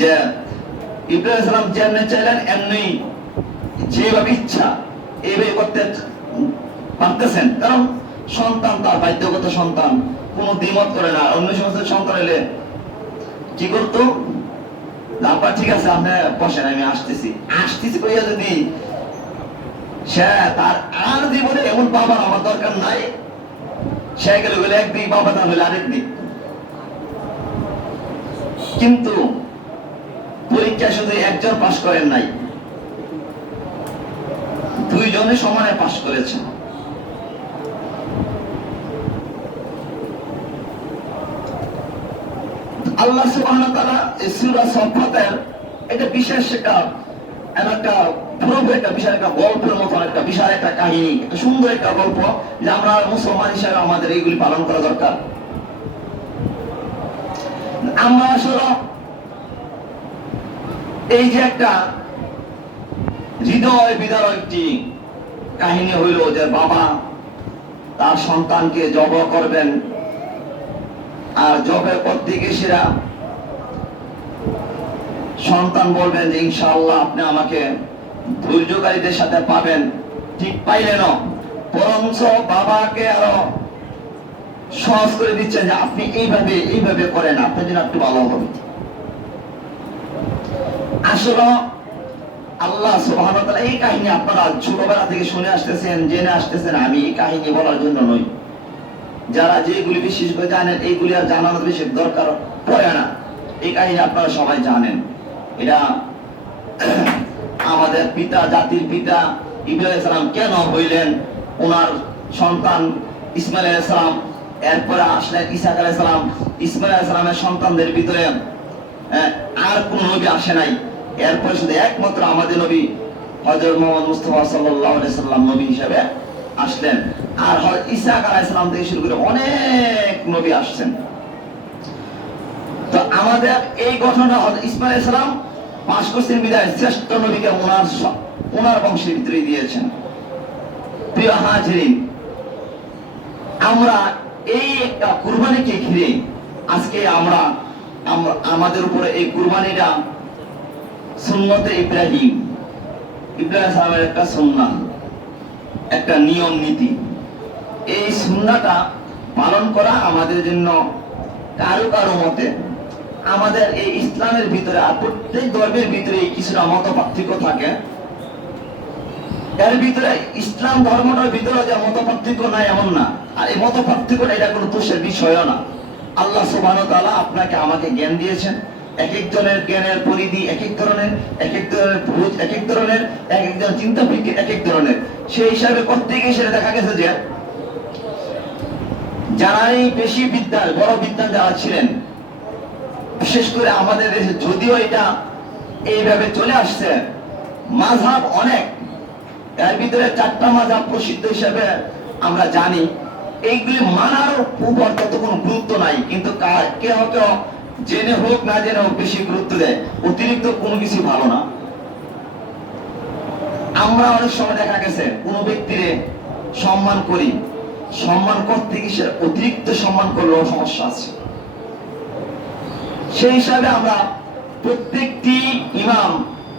যে ইব্রাহিম সালাম যেমনি চাইলেন, এমনি যেভাবে ইচ্ছা এইভাবে করতে পারতেছেন। কারণ সন্তান তার বাধ্যগত সন্তান, কোনো দ্বিমত করে না। অন্য সমস্ত সন্তান এলে কি করতো? আব্বা ঠিক আছে, আপনি বসেন, আমি আসতেছি। আসতেছি কইয়া যদি সে তার আর জীবনে এমন বাবা আমার দরকার নাই, সে গেলে বলে একদিক বাবা তার হলে আরেক দিক কিন্তু পরীক্ষা শুধু একজন পাশ করেন নাই। দুইজনে সমানে পাশ করেছেন। আল্লাহ সুবহানাহু তাআলা এই সূরা সফাতের এটা বিশেষ একটা একটা প্রভু একটা বিশাল একটা গল্পের মতো একটা বিশাল একটা কাহিনী, একটা সুন্দর একটা গল্প যে আমরা মুসলমান হিসেবে আমাদের এইগুলি পালন করা দরকার। আমরা আসলে এই যে একটা হৃদয় বিদার একটি কাহিনী হইল যে বাবা তার সন্তানকে জব করবেন আর জবের পর থেকে সেরা সন্তান বলবেন যে, ইনশাআল্লাহ আপনি আমাকে ধৈর্যকারীদের সাথে পাবেন। ঠিক পাইলেন। বরঞ্চ বাবাকে আরও সহজ করে দিচ্ছেন যে, আপনি এইভাবে এইভাবে করেন, আপনার জন্য একটু ভালো হবে। আসলে আল্লাহ ওয়া এই কাহিনী আপনারা ছোটবেলা থেকে শুনে আসতেছেন, জেনে আসতেছেন। আমি এই কাহিনী বলার জন্য নই। যারা যেগুলি বিশেষ করে জানেন, এইগুলি আর জানানোর বেশি দরকার পড়ে না। এই কাহিনী আপনারা সবাই জানেন। এটা আমাদের পিতা, জাতির পিতা ইব্রাহিম সালাম কেন হইলেন? ওনার সন্তান ইসমাইল আলাইহিস সালাম, এরপরে আসলেন ইসাক আলাইহিস সালাম। ইসমাইল আলাইহিস সালামের সন্তানদের ভিতরে আর কোন নবী আসে নাই। এরপরে শুধু একমাত্র আমাদের নবী মুহাম্মদ মুস্তাফা আলাইহি সাল্লাম নবী হিসেবে আসলেন। আর ইসাক থেকে শুরু করে অনেক নবী আসছেন। তো আমাদের এই ঘটনা হযরত ইসমাইল আলাইহিস সালাম পাঁচ বিদায় শ্রেষ্ঠ নবীকে ওনার ওনার বংশের ভিতরে দিয়েছেন। প্রিয় হাজিরিন, আমরা এই একটা কুরবানিকে ঘিরে আজকে আমরা- আমাদের উপরে এই কুরবানিটা সুন্নতে ইব্রাহিম। ইব্রাহিম একটা সুন্নাহ, একটা নিয়ম, নীতি। এই সুন্নাটা পালন করা আমাদের জন্য কারও কারও মতে আমাদের এই ইসলামের ভিতরে আর প্রত্যেক ধর্মের ভিতরে কিছুটা মত পার্থক্য থাকে। এর ভিতরে ইসলাম ধর্মটার ভিতরে যে মত পার্থক্য নাই এমন না। আর এই মত পার্থক্যটা এটা কোনো দোষের বিষয়ও না। আল্লাহ ওয়া আপনাকে আমাকে জ্ঞান দিয়েছেন। এক জ্ঞানের পরিধি এক এক ধরনের এক এক ধরনের এক এক ধরনের এক একজন চিন্তা ফিকির এক এক ধরনের। সেই হিসাবে সেটা দেখা গেছে যে যারা এই বেশি বড় যারা ছিলেন, বিশেষ করে আমাদের দেশে যদিও এটা এইভাবে চলে আসছে, মাঝহাব অনেক। এর ভিতরে চারটা মাঝহাব প্রসিদ্ধ হিসেবে আমরা জানি। এইগুলি মানার উপর তত কোনো গুরুত্ব নাই, কিন্তু কেউ কেউ জেনে হোক না জেনে হোক বেশি গুরুত্ব দেয়। অতিরিক্ত কোনো কিছু ভালো না। আমরা অনেক সময় দেখা গেছে, কোনো ব্যক্তিরে সম্মান করি, সম্মান করতে গিয়ে সে অতিরিক্ত সম্মান করলেও সমস্যা আছে। সেই হিসাবে আমরা প্রত্যেকটি ইমাম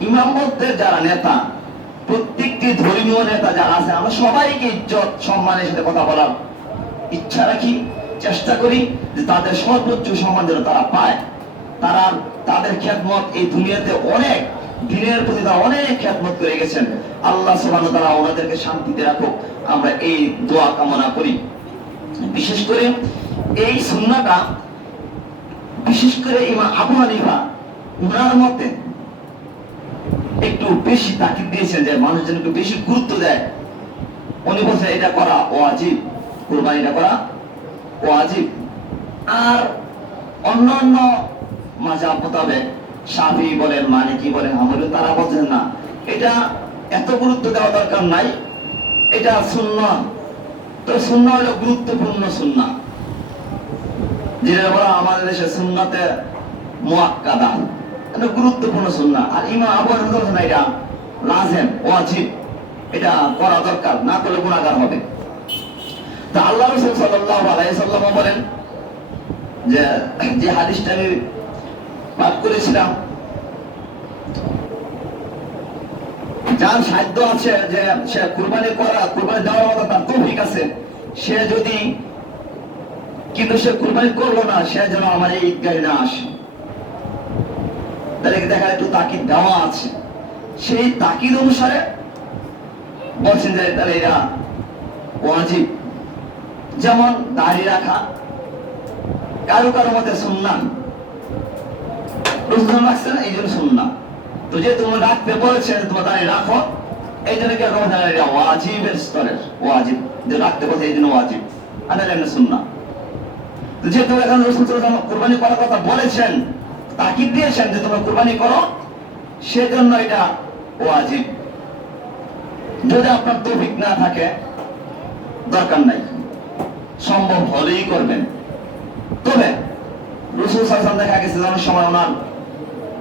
ইমাম বলতে যারা নেতা, প্রত্যেকটি ধর্মীয় নেতা যারা আছে, আমরা সবাইকে ইজ্জত, সম্মানের সাথে কথা বলার ইচ্ছা রাখি, চেষ্টা করি। যে তাদের সর্বোচ্চ সম্মান যেন তারা পায়। তারা তাদের খ্যাতমত এই দুনিয়াতে অনেক, দিনের প্রতি তারা অনেক খ্যাতমত করে গেছেন। আল্লাহ ওয়া তাআলা ওনাদেরকে শান্তিতে রাখুক। আমরা এই দোয়া কামনা করি। বিশেষ করে এই সুন্নাহটা, বিশেষ করে ইমাম আবু হানিফা, উনার মতে একটু বেশি তাকিদ দিয়েছেন যে মানুষজন একটু বেশি গুরুত্ব দেয়। উনি বলছেন, এটা করা ও আজিব কোরবানিটা করা ও আজিব আর অন্য অন্য মাঝাব মোতাবেক সাফি বলেন, মালিকি বলেন আমাদের তারা বলছেন না। এটা এত গুরুত্ব দেওয়া দরকার নাই। এটা শূন্য তো শূন্য হলো গুরুত্বপূর্ণ শূন্য যেটা বলা আমাদের দেশে সুন্নাতে মুআক্কাদা। এটা গুরুত্বপূর্ণ সুন্নাহ। আর ইমাম আবু হানিফা বলেছেন এটা লাজেম, ওয়াজিব। এটা করা দরকার, না করলে গুনাহগার হবে। তা আল্লাহ রাসূল সাল্লাম বলেন যে যে হাদিসটা আমি পাঠ করেছিলাম, যার সাধ্য আছে যে সে কুরবানি করা, কুরবানি দেওয়ার মতো তার তৌফিক আছে। সে যদি, কিন্তু সে কুরবানি করল না, সে যেন আমার এই ঈদগাহে না আসে। তাহলে দেখা একটু তাকিদ দেওয়া আছে? সেই তাকিদ অনুসারে বলছেন যে, তাহলে এরা ওয়াজিব। যেমন দাঁড়িয়ে রাখা কারও কারও মতে সুন্নাহ। রসুল রাখছে না? এই জন্য সুন্নাহ। তো যে তুমি রাখতে বলেছেন তোমার দাঁড়িয়ে রাখো। এই জন্য কেউ তোমার ওয়াজিবের স্তরের, ওয়াজিব। যে রাখতে বলছে, এই জন্য ওয়াজিব। নাহলে এমনি সুন্নাহ। তো যেহেতু এখন রসুল কোরবানি করার কথা বলেছেন, তাকিদ দিয়েছেন যে তোমরা কোরবানি করো, সেজন্য এটা ওয়াজিব। যদি আপনার তৌফিক না থাকে, দরকার নাই। সম্ভব হলেই করবেন। তবে রসুল দেখা গেছে যে অনেক সময় ওনার,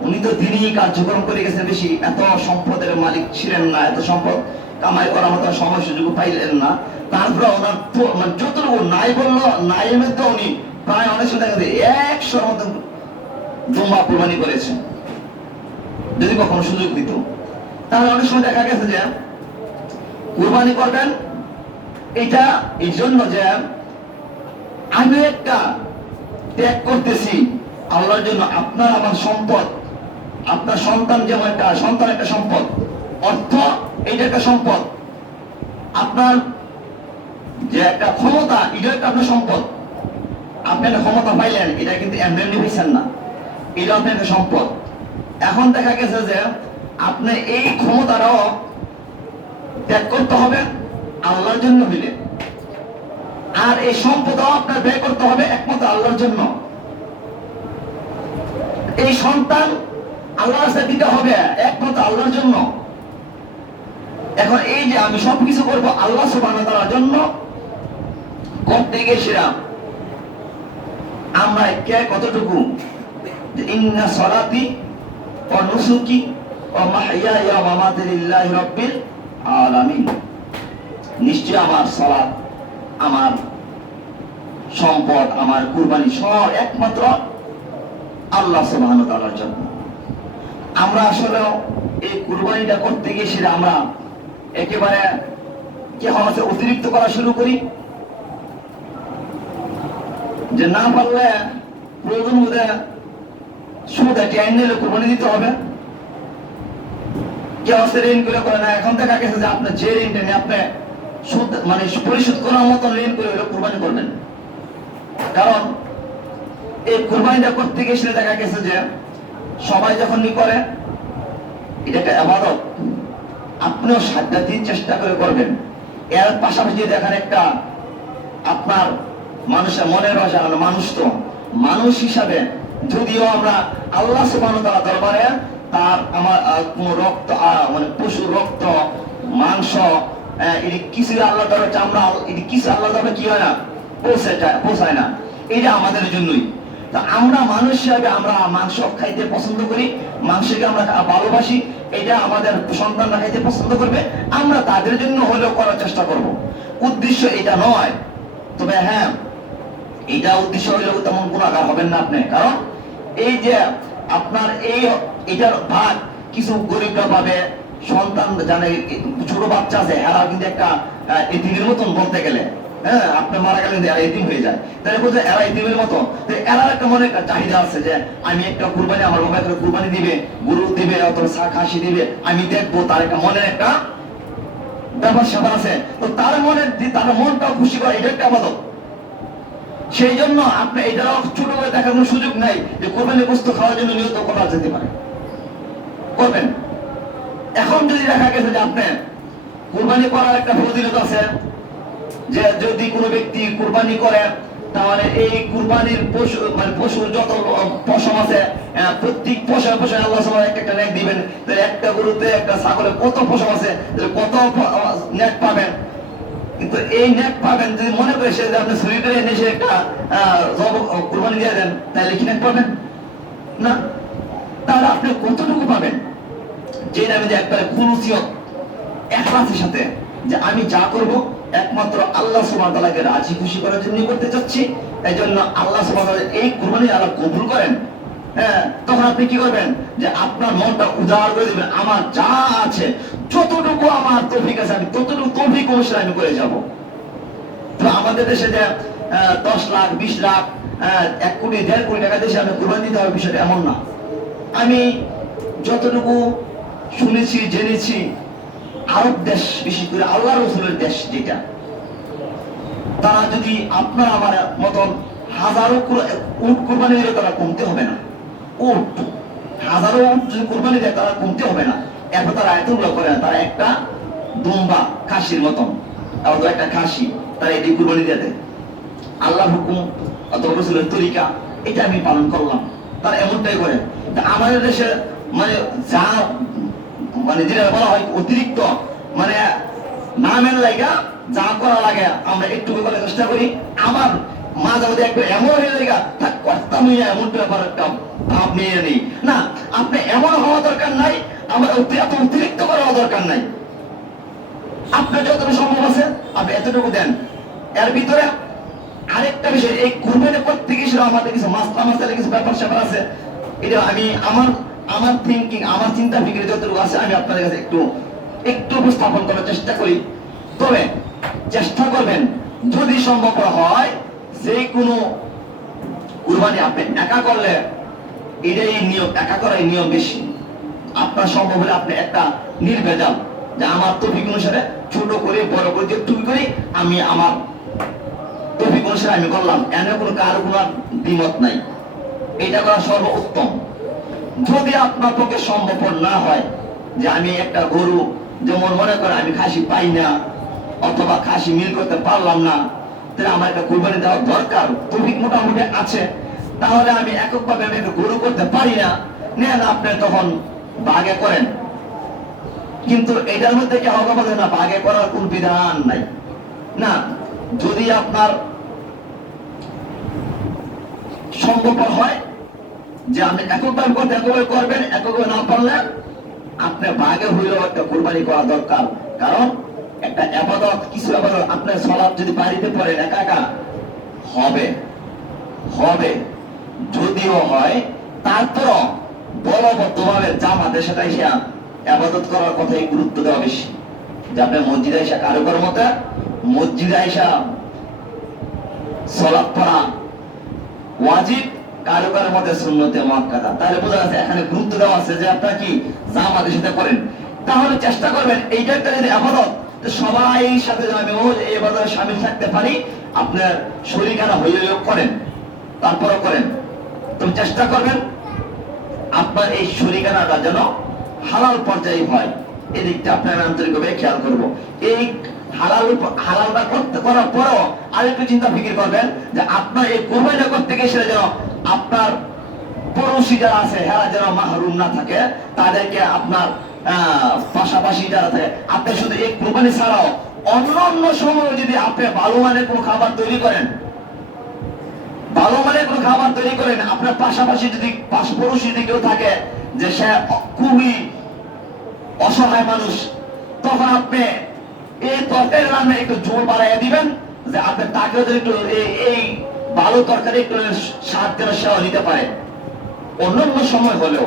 উনি তো দিনই কার্যক্রম করে গেছেন বেশি, এত সম্পদের মালিক ছিলেন না, এত সম্পদ কামাই করার মতো সময় সুযোগ পাইলেন না। তারপরে ওনার মানে যতটুকু নাই বলল নাই মধ্যে উনি প্রায় অনেক সময় দেখা যায় একশোর মতো জমা কোরবানি করেছেন। যদি কখনো সুযোগ দিত। তাহলে অনেক সময় দেখা গেছে যে কোরবানি করবেন, এটা এই জন্য যে আমি একটা ত্যাগ করতেছি, আল্লাহর জন্য আপনার আমার সম্পদ, আপনার সন্তান যেমন একটা, সন্তান একটা সম্পদ, অর্থ এটা একটা সম্পদ, আপনার যে একটা ক্ষমতা এটা একটা আপনার সম্পদ। আপনি একটা ক্ষমতা পাইলেন, এটা কিন্তু এমনি পাইছেন না এটা আপনার একটা সম্পদ। এখন দেখা গেছে যে আপনি এই ক্ষমতাটাও ত্যাগ করতে হবে আল্লাহর জন্য হইলে। আর এই সম্পদও আপনার ব্যয় করতে হবে একমাত্র আল্লাহর জন্য। এই সন্তান আল্লাহর কাছে দিতে হবে একমাত্র আল্লাহর জন্য। এখন এই যে আমি সবকিছু করব আল্লাহ ওয়া জন্য, করতে গেছিলাম আমরা কে কতটুকু? ইন্না সলাতি ও নুসুকি ও মাহইয়ায়া ওয়া মামাতি লিল্লাহি রাব্বিল আলামিন। নিশ্চয় আমার সলাত আমার সম্পদ, আমার কুরবানি সব একমাত্র আল্লাহ সুবহানাহু ওয়া তাআলার জন্য। আমরা আসলে এই কুরবানিটা করতে গিয়ে সেটা আমরা একেবারে কি হচ্ছে অতিরিক্ত করা শুরু করি? যে না পারলে প্রয়োজন বোধে সুদ একটি আইন নিলে কোরবানি দিতে হবে। কেউ হচ্ছে ঋণ করে না, এখন দেখা গেছে যে আপনার যে ঋণটা নিয়ে আপনি মানে পরিশোধ করার মতন ঋণ করে হলে কোরবানি করবেন। কারণ, এই কোরবানিটা করতে গেছিলে দেখা গেছে যে, সবাই যখন ই করে এটা একটা আবাদত। আপনিও সাধ্যাতির চেষ্টা করে করবেন। এর পাশাপাশি দেখেন একটা, আপনার মানুষের মনের ভাষা হলো মানুষ তো। মানুষ হিসাবে যদিও আমরা আল্লাহ সুবাহ দরবারে তার আমার কোন রক্ত মানে পশুর রক্ত, মাংস এটি আল্লাহ চামড়া এটি কিছু আল্লাহ কি হয় না? না। এটা আমাদের জন্যই। আমরা মানুষ হিসাবে আমরা মাংস খাইতে পছন্দ করি মাংসকে আমরা ভালোবাসি, এটা আমাদের সন্তানরা খাইতে পছন্দ করবে, আমরা তাদের জন্য হলেও করার চেষ্টা করব। উদ্দেশ্য এটা নয়। তবে হ্যাঁ এটা উদ্দেশ্য হইলেও তেমন গুণাগার হবেন না আপনি। কারণ এই যে আপনার এই এটার ভাগ কিছু গরিবরা পাবে সন্তান জানে ছোট বাচ্চা আছে এরা কিন্তু একটা আহ, এতিমের মতন বলতে গেলে হ্যাঁ আপনি মারা গেলেন এরা এতিম হয়ে যায়। তাহলে বলছে এরা এতিমের মতো। এরা একটা মনে একটা চাহিদা আছে যে আমি একটা কুরবানি আমার বাবা একটা কুরবানি দিবে গরু দিবে অথবা শাক খাসি দিবে আমি দেখব তার একটা মনের একটা ব্যাপার স্যাপার আছে। তো তার মনে তার মনটাও খুশি করে এটা একটা আবাদত। সেই জন্য আপনি এটাও ছোট করে দেখার কোনো সুযোগ নাই যে কোরবানি বস্তু খাওয়ার জন্য নিয়ত করা যেতে পারে। করবেন। এখন যদি দেখা গেছে যে আপনি কোরবানি করার একটা ফজিলত আছে, যে যদি কোনো ব্যক্তি কোরবানি করে, তাহলে এই কুরবানির পশু মানে পশুর যত পশম আছে প্রত্যেক পশু পশু আল্লাহ সবাই একটা একটা নেক দিবেন। তাহলে একটা গরুতে একটা ছাগলে কত পশম আছে, তাহলে কত নেক পাবেন? কিন্তু এই নেক পাবেন, যদি মনে করে সে যে আপনি শরীরে এনে সে একটা জব কুরবানি দিয়ে দেন, তাহলে কি নেক পাবেন? না। তাহলে আপনি কতটুকু পাবেন? যেটা আমি যে একবারে সাথে যে আমি যা করব, একমাত্র আল্লাহ সুবহানাহু রাজি খুশি করার জন্য করতে চাচ্ছি। এই জন্য আল্লাহ সুবহানাহু এই কুরবানি আল্লাহ কবুল করেন। হ্যাঁ তখন আপনি কি করবেন? যে আপনার মনটা করে দিবেন, আমার যা আছে, যতটুকু আমার তৌফিক আছে, আমি ততটুকু তৌফিক আমি করে যাব। তো আমাদের দেশে যে দশ লাখ, বিশ লাখ এক কোটি, দেড় কোটি টাকা দেশে আমি কোরবানি দিতে হবে বিষয়টা এমন না। আমি যতটুকু শুনেছি, জেনেছি। আরব দেশ, বিশেষ করে আল্লাহ রসুলের দেশ যেটা। তারা যদি আপনার আমার মতন হাজারো উট কোরবানি দিলে তারা কমতে হবে না। উট, হাজারো উট যদি কোরবানি দেয় তারা কমতে হবে না। এরপর তারা এতগুলো করে না, তারা একটা দুম্বা খাসির মতন অথবা একটা খাসি, তারা এটি কোরবানি দিয়ে দেয়। আল্লাহ হুকুম অথবা রসুলের তরিকা, এটা আমি পালন করলাম। তারা এমনটাই করে। আমাদের দেশে মানে যা মানে যেটা বলা হয় অতিরিক্ত মানে নামের লাগা যা করা লাগে, আমরা একটু করার চেষ্টা করি। মাঝে মধ্যে একটু এমন হয়ে লাগা তা ব্যাপার একটা ভাব নিয়ে নেই। না, আপনি এমন হওয়া দরকার নাই, আমার এত অতিরিক্ত করা দরকার নাই। আপনার যতটুকু সম্ভব আছে, আপনি এতটুকু দেন। এর ভিতরে আরেকটা বিষয়, এই কুরবানি করতে গিয়ে সেটা আমাদের কিছু মাসলা মাসালে কিছু ব্যাপার স্যাপার আছে। এটা আমি আমার আমার থিঙ্কিং আমার চিন্তা ফিকিরে যতটুকু আছে, আমি আপনাদের কাছে একটু একটু উপস্থাপন করার চেষ্টা করি। তবে চেষ্টা করবেন, যদি সম্ভব হয়, যে কোনো কুরবানি আপনি একা করলে, এটাই নিয়ম, একা করাই নিয়ম বেশি। আপনার সম্ভব হলে আপনি একটা নির্ভেজাল, যে আমার তফিক অনুসারে ছোট করে, বড় করে, যেটুকু করি, আমি আমার তফিক অনুসারে আমি করলাম। এনে কোনো কারও কোনো দ্বিমত নাই। এটা করা সর্বোত্তম। যদি আপনার পক্ষে সম্ভব না হয় যে আমি একটা গরু, যেমন মনে করে আমি খাসি পাই না, অথবা খাসি মিল করতে পারলাম না, তাহলে আমার একটা কুরবানি দেওয়ার দরকার, তফিক মোটামুটি আছে। তাহলে আমি এককভাবে আমি একটা গরু করতে পারি না। নেন আপনি তখন বাগে করেন। কিন্তু এটার মধ্যে কি হবে বলে না, বাগে করার কোন বিধান নাই। না, যদি আপনার সম্ভবপর হয় যে আপনি এককভাবে করতে এককভাবে করবেন এককভাবে না পারলে আপনি বাগে হইলেও একটা কোরবানি করা দরকার। কারণ একটা আবাদত, কিছু আবাদত আপনার সলাপ যদি বাড়িতে পড়েন একা একা হবে। হবে। যদিও হয়, তারপরও বলবদ্ধভাবে জামাতের সাথে এসে আবাদত করার কথাই গুরুত্ব দেওয়া বেশি। যে আপনি মসজিদে এসে কারও মতো মসজিদে এসে সলাপ পড়া ওয়াজিব কারও কারোর মধ্যে সুন্নতে মুআক্কাদা তাহলে বোঝা যাচ্ছে এখানে গুরুত্ব দেওয়া আছে যে আপনারা কি জামাতের সাথে করেন। তাহলে চেষ্টা করবেন, এইটা একটা যদি আবাদত সবাই সাথে আমি এই আবাদতে শামিল থাকতে পারি, আপনার শরীরানা হইলেও করেন, তারপরও করেন। তো চেষ্টা করবেন, আপনার এই যেন হালাল পর্যায়ে হয়। এদিকটা আপনার আন্তরিকভাবে খেয়াল করব। এই হালাল হালালটা করতে করার পরেও আরেকটু চিন্তা ফিকির করবেন যে আপনার এই কোরবানিটা করতে গিয়ে সেটা যেন আপনার পড়োশি যারা আছে, হেরা যেন মাহরুম না থাকে, তাদেরকে আপনার পাশাপাশি যারা থাকে, আপনি শুধু এই কোরবানি ছাড়াও অন্য অন্য সময় যদি আপনি ভালো মানের কোনো খাবার তৈরি করেন, ভালো মানের কোনো খাবার তৈরি করেন, আপনার পাশাপাশি যদি পাশপড়শি যদি কেউ থাকে, যে সে খুবই অসহায় মানুষ, তখন আপনি এই তরকারি রান্না একটু জোর বাড়াইয়া দিবেন, যে আপনি তাকেও যদি একটু এই ভালো তরকারি একটু স্বাদ দেওয়ার সেবা নিতে পারে। অন্যান্য সময় হলেও।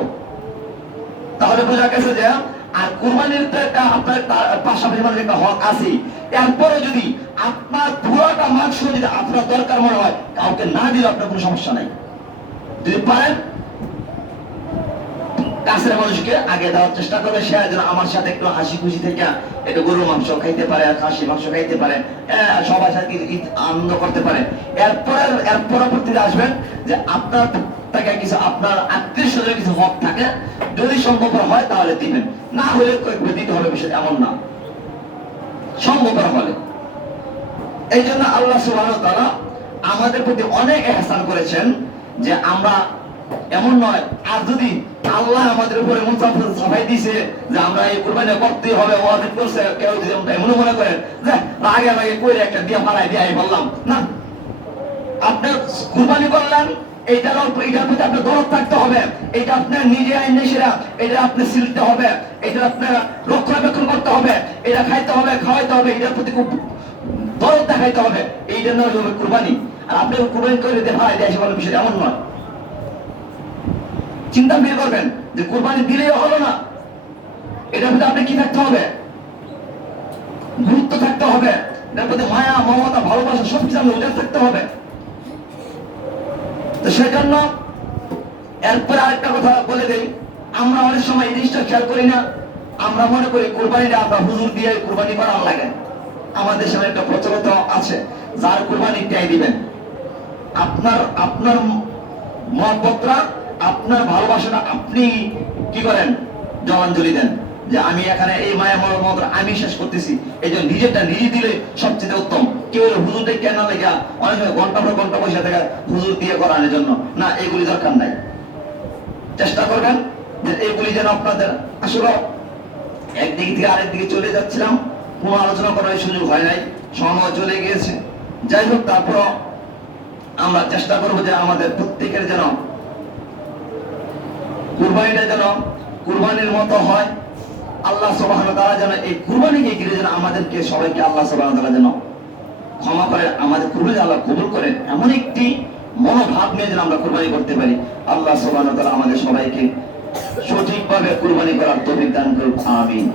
তাহলে বোঝা গেছে যে, আর কোরবানির আপনার পাশাপাশি মানে একটা হক আছে এরপরে যদি আপনার পুরোটা মাংস যদি আপনার দরকার মনে হয়, কাউকে না দিলে আপনার কোনো সমস্যা নাই। যদি পারেন কাছের মানুষকে আগে দেওয়ার চেষ্টা করবে। সে যেন আমার সাথে একটু হাসি খুশি থেকে একটু গরুর মাংস খাইতে পারে খাসি মাংস খাইতে পারে সবার সাথে আনন্দ করতে পারে। এরপরে, এর পরবর্তীতে আসবেন যে আপনার কিছু, আপনার আত্মীয় কিছু হক থাকে, যদি সম্ভব হয় তাহলে দিবেন। না হলে দিতে হবে বিষয় এমন না। সম্ভব হলে। এই জন্য আল্লাহ সুবাহ তারা আমাদের প্রতি অনেক এহসান করেছেন যে আমরা এমন নয়, আর যদি আল্লাহ আমাদের উপরে চাপ- চাপাই দিছে যে আমরা এই কোরবানি করতে হবে ওয়াজিব করছে, কেউ যদি এমন মনে করেন যে আগে আমাকে কইরে একটা দিয়ে ফালাই দিয়ে বললাম, না। আপনি কুরবানি করলেন, এইটার প্রতি আপনার দরদ থাকতে হবে, এটা আপনার নিজে এটা আপনি সিলতে হবে, এটা আপনার রক্ষণাবেক্ষণ করতে হবে, এটা খাইতে হবে, খাওয়াইতে হবে, এটার প্রতি খুব দরদ দেখাইতে হবে এই জন্য হলো কুরবানি। আর আপনি কুরবানি করে ভাই দেয় বলে বিষয়টা এমন নয়। চিন্তা বের করবেন যে কুরবানি দিলেই হলো না। এটার ভিতরে আপনি কি থাকতে হবে? গুরুত্ব থাকতে হবে। এটার মায়া, মমতা, ভালোবাসা আপনি থাকতে হবে। তো সেই জন্য এরপরে আরেকটা কথা বলে দেই। আমরা অনেক সময় এই জিনিসটা খেয়াল করি না। আমরা মনে করি কোরবানিটা আমরা হুজুর দিয়ে কোরবানি করার লাগে। আমাদের দেশে একটা প্রচলিত আছে। যার কোরবানি তাই দিবেন। আপনার আপনার মহব্বতরা আপনার ভালোবাসাটা আপনি কি করেন? জবাঞ্জলি দেন। যে আমি এখানে এই মায়া মহম্মদ আমি শেষ করতেছি। এই জন্য নিজেরটা নিজে দিলে সবচেয়ে উত্তম। কেউ হুজুরটা কেন লেগে অনেক সময় ঘণ্টা পর ঘণ্টা পয়সা থেকে হুজুর দিয়ে করানোর জন্য। না, এগুলি দরকার নাই। চেষ্টা করবেন যে এগুলি যেন আপনাদের আসলে একদিক থেকে আরেক দিকে চলে যাচ্ছিলাম। কোনো আলোচনা করার সুযোগ হয় নাই। সময় চলে গিয়েছে। যাই হোক তারপর আমরা চেষ্টা করব যে আমাদের প্রত্যেকের যেন কুরবানিটা যেন কুরবানির মতো হয়, আল্লাহ সবাহ তারা যেন এই কুরবানিকে ঘিরে যেন আমাদেরকে সবাইকে আল্লাহ সবাহ তারা যেন ক্ষমা করেন আমাদের কুরবানি আল্লাহ কবুল করেন। এমন একটি মনোভাব নিয়ে যেন আমরা কুরবানি করতে পারি। আল্লাহ সবাহ তারা আমাদের সবাইকে সঠিকভাবে কুরবানি করার তৌফিক দান করুক। আমিন।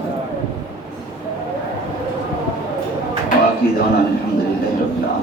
বাকি আলহামদুলিল্লাহ